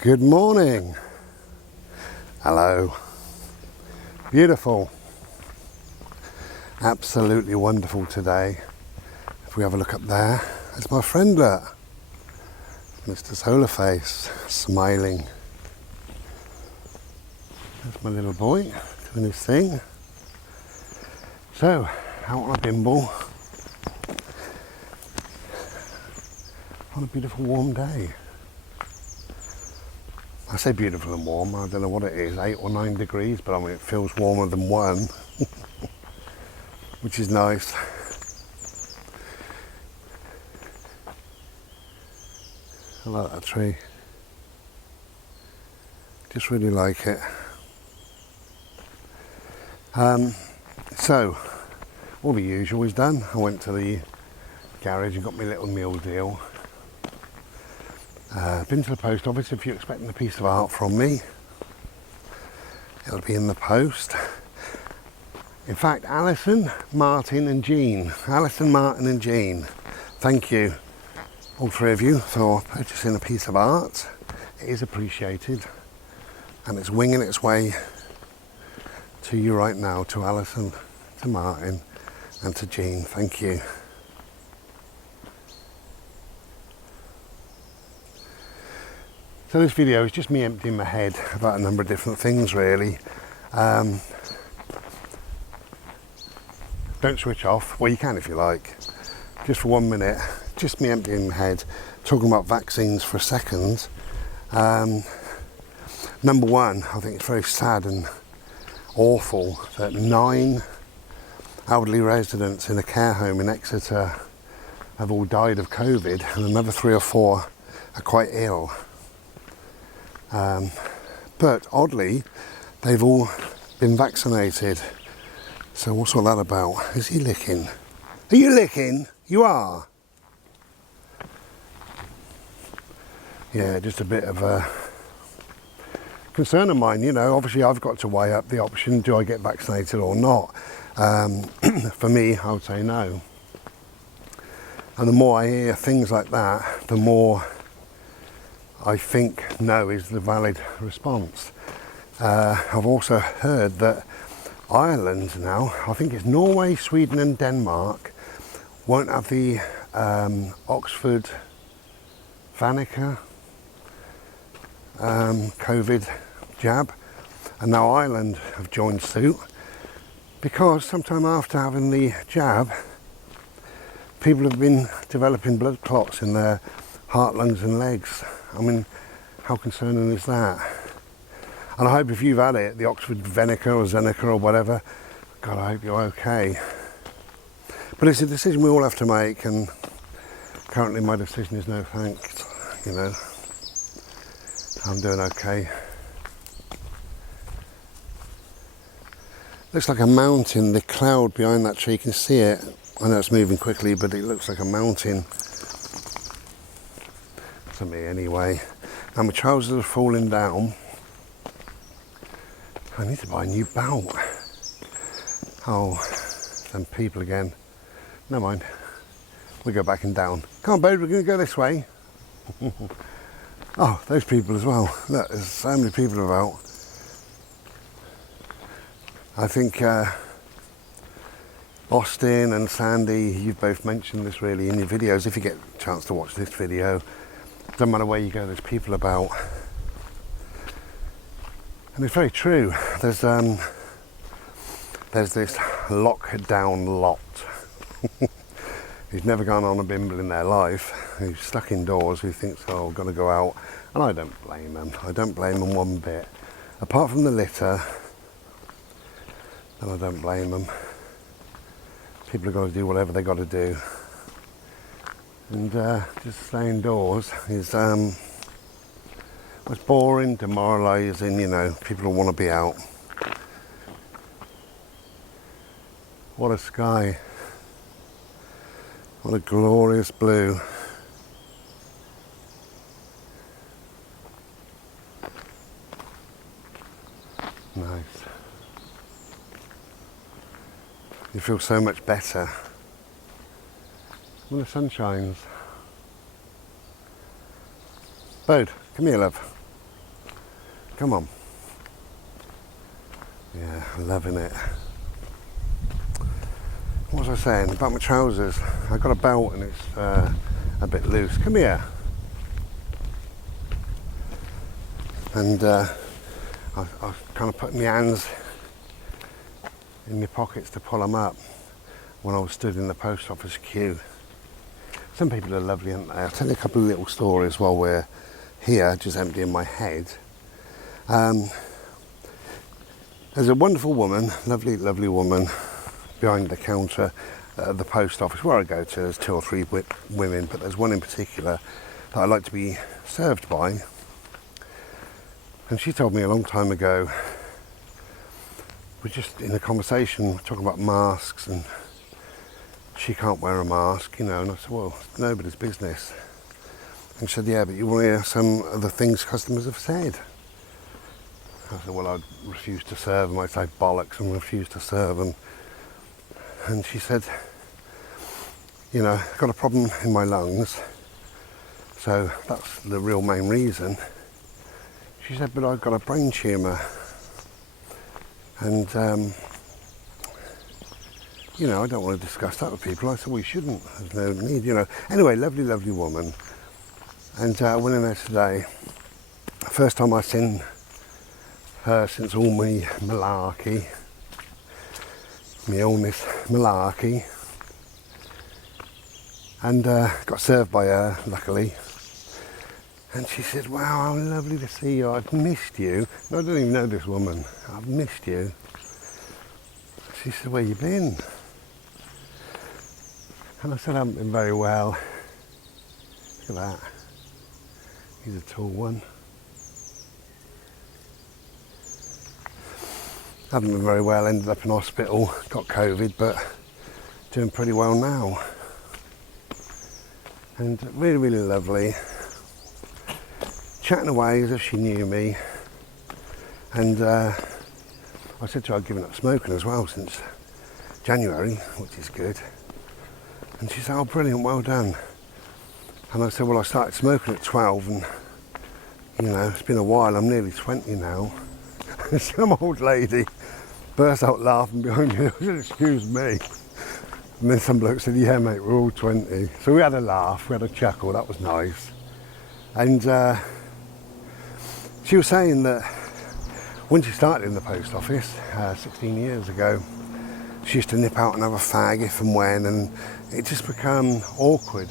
Good morning. Hello. Beautiful. Absolutely wonderful today. If we have a look up there, there's my friendlet, Mr. Solarface, smiling. There's my little boy doing his thing. So, out on a bimble on a beautiful warm day. I say beautiful and warm, I don't know what it is, 8 or 9 degrees, but I mean it feels warmer than 1, which is nice. I like that tree. Just really like it. So, all the usual is done. I went to the garage and got my little meal deal. Been to the post office. If you're expecting a piece of art from me, it'll be in the post. In fact, Alison, Martin and Jean. Alison, Martin and Jean. Thank you, all 3 of you, for purchasing a piece of art. It is appreciated. And it's winging its way to you right now, to Alison, to Martin and to Jean. Thank you. So this video is just me emptying my head about a number of different things really. Don't switch off. Well, you can if you like. Just for 1 minute. Just me emptying my head, talking about vaccines for a second. Number one, I think it's very sad and awful that 9 elderly residents in a care home in Exeter have all died of COVID, and another 3 or 4 are quite ill. But oddly, they've all been vaccinated. So what's all that about? Is he licking? Are you licking? You are? Yeah, just a bit of a concern of mine, you know. Obviously I've got to weigh up the option, do I get vaccinated or not? For me, I would say no. And the more I hear things like that, the more I think no is the valid response. I've also heard that Ireland now, I think it's Norway, Sweden and Denmark, won't have the Oxford Vanica COVID jab, and now Ireland have joined suit because sometime after having the jab, people have been developing blood clots in their heart, lungs and legs. I mean, how concerning is that? And I hope if you've had it, the Oxford Venica or Zeneca or whatever, God, I hope you're okay. But it's a decision we all have to make, and currently my decision is no thanks, you know. I'm doing okay. Looks like a mountain, the cloud behind that tree, you can see it. I know it's moving quickly, but it looks like a mountain. To me anyway. Now my trousers are falling down. I need to buy a new belt. Oh, them people again. Never mind. We'll go back and down. Come on, babe, we're going to go this way. Oh, those people as well. Look, there's so many people about. I think Austin and Sandy, you've both mentioned this really in your videos. If you get a chance to watch this video, doesn't matter where you go, there's people about. And it's very true. There's this lockdown lot who's never gone on a bimble in their life, who's stuck indoors, who thinks, oh, I've got to go out. And I don't blame them. I don't blame them one bit. Apart from the litter, then I don't blame them. People have got to do whatever they've got to do. And just stay indoors is it's boring, demoralising, you know, people don't want to be out. What a sky. What a glorious blue. Nice. You feel so much better when the sun shines. Bode, come here, love. Come on. Yeah, loving it. What was I saying about my trousers? I got a belt and it's a bit loose. Come here. And I was kind of putting my hands in my pockets to pull them up when I was stood in the post office queue. Some people are lovely, aren't they? I'll tell you a couple of little stories while we're here, just emptying my head. There's a wonderful woman, lovely woman, behind the counter at the post office where I go to. There's 2 or 3 women, but there's one in particular that I like to be served by. And she told me a long time ago, we're just in a conversation talking about masks, and she can't wear a mask, and I said, well, it's nobody's business. And she said, yeah, but you will hear some of the things customers have said. I said, well, I'd refuse to serve them. I'd say bollocks and refuse to serve them. And she said, I've got a problem in my lungs, so that's the real main reason. She said, but I've got a brain tumour, and I don't want to discuss that with people. I said, well, you shouldn't. There's no need, Anyway, lovely woman. And I went in there today. First time I've seen her since all my malarkey, my illness malarkey. And got served by her, luckily. And she said, wow, how lovely to see you. I've missed you. No, I don't even know this woman. I've missed you. She said, where you been? And I said, I haven't been very well. Look at that. He's a tall one. Haven't been very well, ended up in hospital, got COVID, but doing pretty well now. And really lovely. Chatting away as if she knew me. And I said to her I'd given up smoking as well since January, which is good. And she said, oh, brilliant, well done. And I said, well, I started smoking at 12 and, it's been a while, I'm nearly 20 now. Some old lady burst out laughing behind me. I said, excuse me. And then some bloke said, yeah, mate, we're all 20. So we had a laugh, we had a chuckle, that was nice. And she was saying that when she started in the post office 16 years ago, she used to nip out and have a fag if and when, and it just became awkward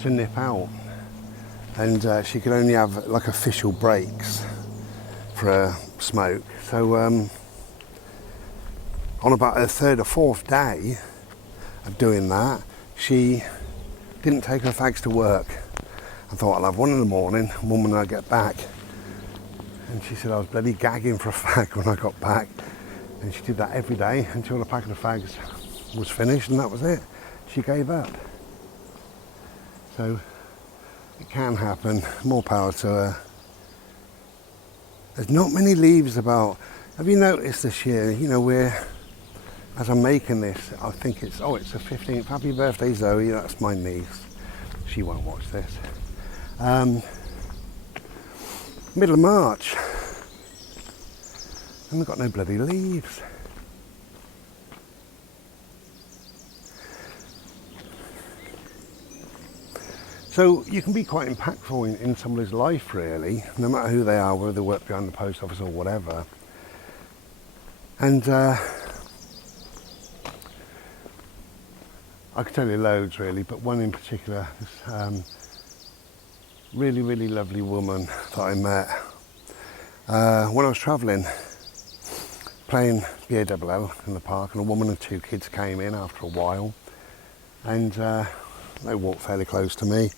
to nip out. And she could only have like official breaks for a smoke. So on about her 3rd or 4th day of doing that, she didn't take her fags to work. I thought I'll have one in the morning, one when I get back. And she said I was bloody gagging for a fag when I got back. And she did that every day until the packet of fags was finished, and that was it. She gave up. So it can happen, more power to her. There's not many leaves about. Have you noticed this year, as I'm making this, I think it's the 15th. Happy birthday, Zoe, that's my niece. She won't watch this. Middle of March. And we've got no bloody leaves. So you can be quite impactful in somebody's life, really, no matter who they are, whether they work behind the post office or whatever. And I could tell you loads, really, but one in particular, this really lovely woman that I met when I was travelling, playing BALL in the park, and a woman and 2 kids came in after a while, and they walked fairly close to me,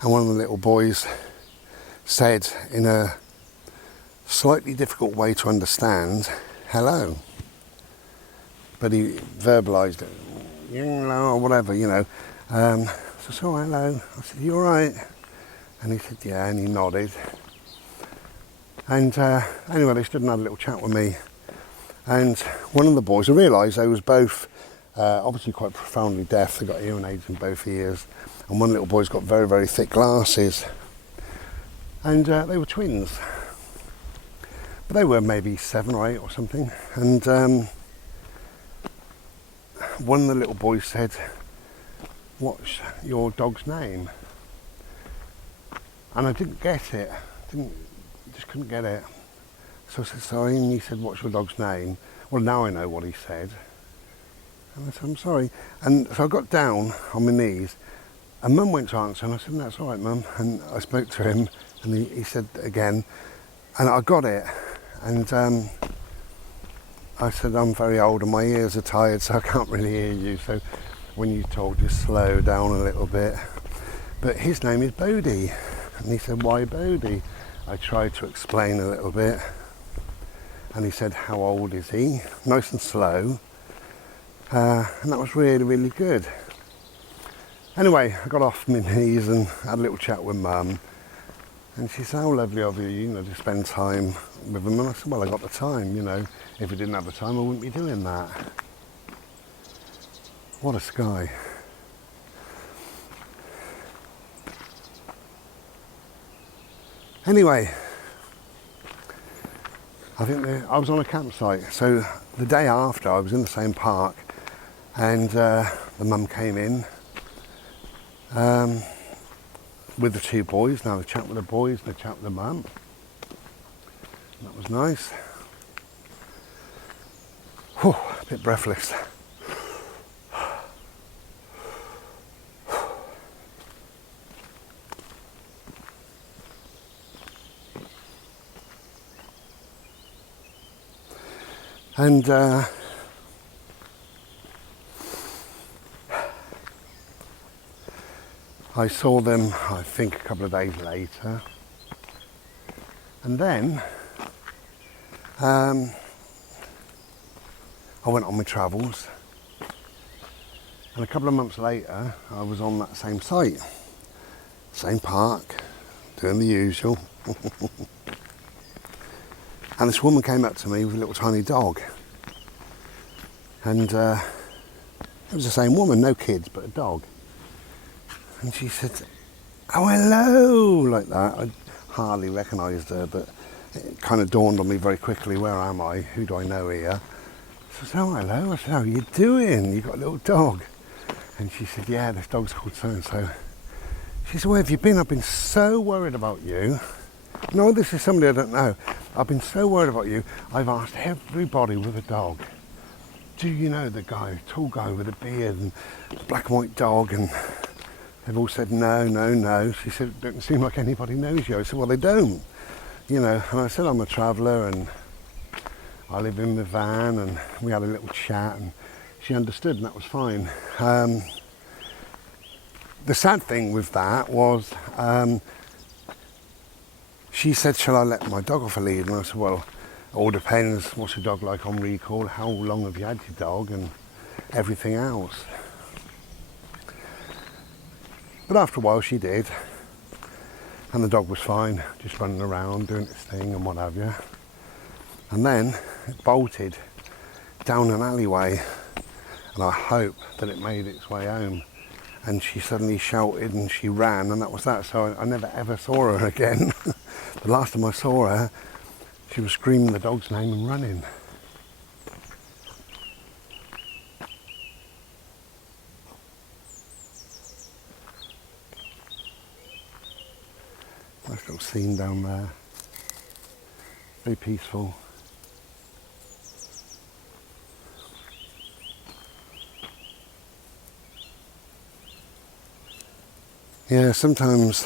and one of the little boys said in a slightly difficult way to understand, hello, but he verbalised it, or whatever, so hello. I said, you all right? And he said, yeah, and he nodded. And anyway, they stood and had a little chat with me. And one of the boys, I realised they was both obviously quite profoundly deaf. They got hearing aids in both ears. And one little boy's got very thick glasses. And they were twins. but they were maybe 7 or 8 or something. And one of the little boys said, "What's your dog's name?" And I didn't get it. Just couldn't get it. So I said, "Sorry," and he said, "What's your dog's name?" Well, now I know what he said. And I said, "I'm sorry." And so I got down on my knees, and Mum went to answer, and I said, "That's all right, Mum." And I spoke to him, and he said again, and I got it. And I said, "I'm very old and my ears are tired, so I can't really hear you. So when you talk, just slow down a little bit." But his name is Bodie. And he said, "Why Bodie?" I tried to explain a little bit. And he said, "How old is he?" Nice and slow. And that was really, really good. Anyway, I got off my knees and had a little chat with Mum. And she said, "How lovely of you, to spend time with him." And I said, "Well, I got the time, If I didn't have the time, I wouldn't be doing that." What a sky. Anyway, I think I was on a campsite. So the day after, I was in the same park, and the mum came in with the 2 boys. Now, the chat with the boys and the chat with the mum. That was nice. Whew, a bit breathless. And I saw them, I think, a couple of days later. And then I went on my travels. And a couple of months later, I was on that same site, same park, doing the usual. And this woman came up to me with a little tiny dog. And it was the same woman, no kids, but a dog. And she said, "Oh, hello," like that. I hardly recognised her, but it kind of dawned on me very quickly, where am I? Who do I know here? So I said, "Oh, hello." I said, "How are you doing? You got a little dog?" And she said, "Yeah, this dog's called so-and-so." She said, "Where have you been? I've been so worried about you." No, this is somebody I don't know. "I've been so worried about you. I've asked everybody with a dog, do you know the guy, tall guy with a beard and black and white dog?" And they've all said, no, no, no. She said, "It doesn't seem like anybody knows you." I said, "Well, they don't, And I said, "I'm a traveller and I live in the van," and we had a little chat, and she understood, and that was fine. The sad thing with that was, she said, "Shall I let my dog off a lead?" And I said, "Well, it all depends. What's your dog like on recall? How long have you had your dog?" And everything else. But after a while she did. And the dog was fine, just running around, doing its thing and what have you. And then it bolted down an alleyway. And I hope that it made its way home. And she suddenly shouted and she ran, and that was that. So I never ever saw her again. The last time I saw her, she was screaming the dog's name and running. Nice little scene down there. Very peaceful. Yeah, sometimes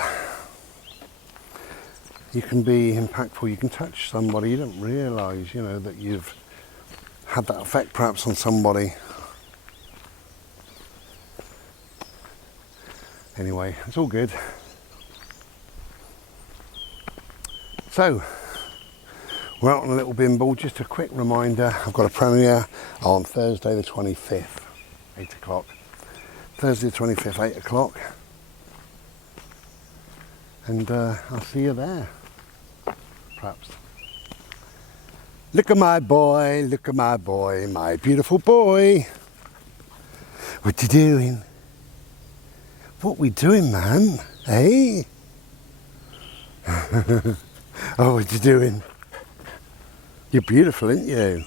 you can be impactful, you can touch somebody, you don't realise, that you've had that effect perhaps on somebody. Anyway, it's all good. So, we're out on a little bimble. Just a quick reminder, I've got a premiere on Thursday the 25th, 8 o'clock. Thursday the 25th, 8 o'clock. And I'll see you there, perhaps. Look at my boy, my beautiful boy. What you doing? What we doing, man? Hey? Oh, what you doing? You're beautiful, aren't you?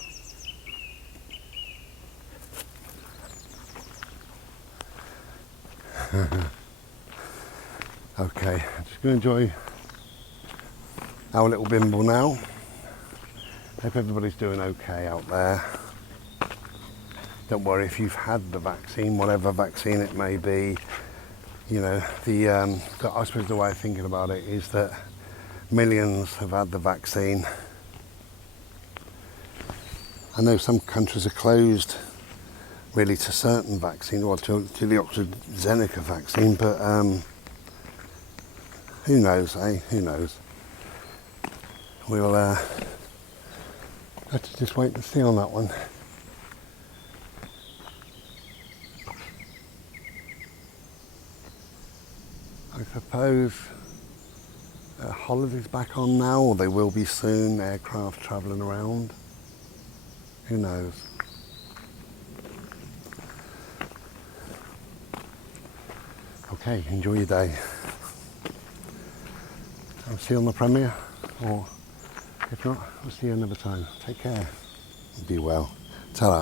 Okay, I'm just going to enjoy our little bimble now. Hope everybody's doing okay out there. Don't worry if you've had the vaccine, whatever vaccine it may be. You know, I suppose the way of thinking about it is that millions have had the vaccine. I know some countries are closed really to certain vaccine, or to the AstraZeneca vaccine, but who knows, eh? Who knows? We'll have to just wait and see on that one. I suppose holidays back on now, or they will be soon, aircraft travelling around. Who knows? Okay, enjoy your day. I'll see you on the premiere, or if not, I'll see you another time. Take care. Be well. Ta-ra.